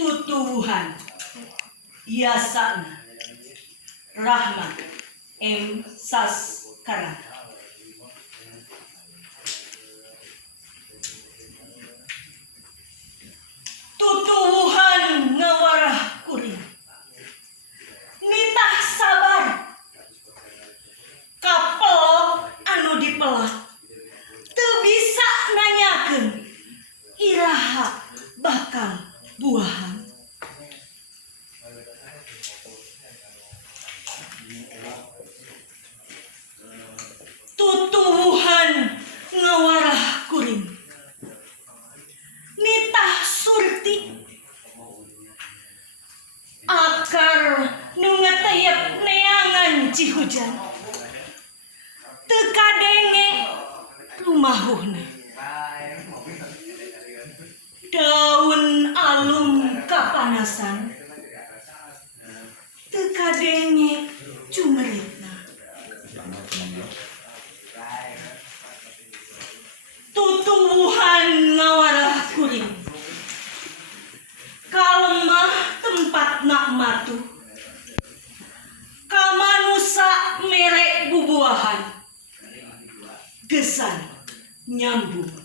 Tutuwuhan Yasana Rahmat M. Saskara. Tutuwuhan ngawarah kuring nitah sabar kapelok anu dipelak teu bisa nanyakeun iraha bakal buahan. Tutuwuhan ngawarah kuring nitah surti akar nu ngatayep neangan cihujan teu kadenge rumahuhna daun alum kapanasan teu kadenge cumeritna. Tutuwuhan ngawarah kuring kalemah tempat nak matu kamanusa merek bubuahan gesan nyambung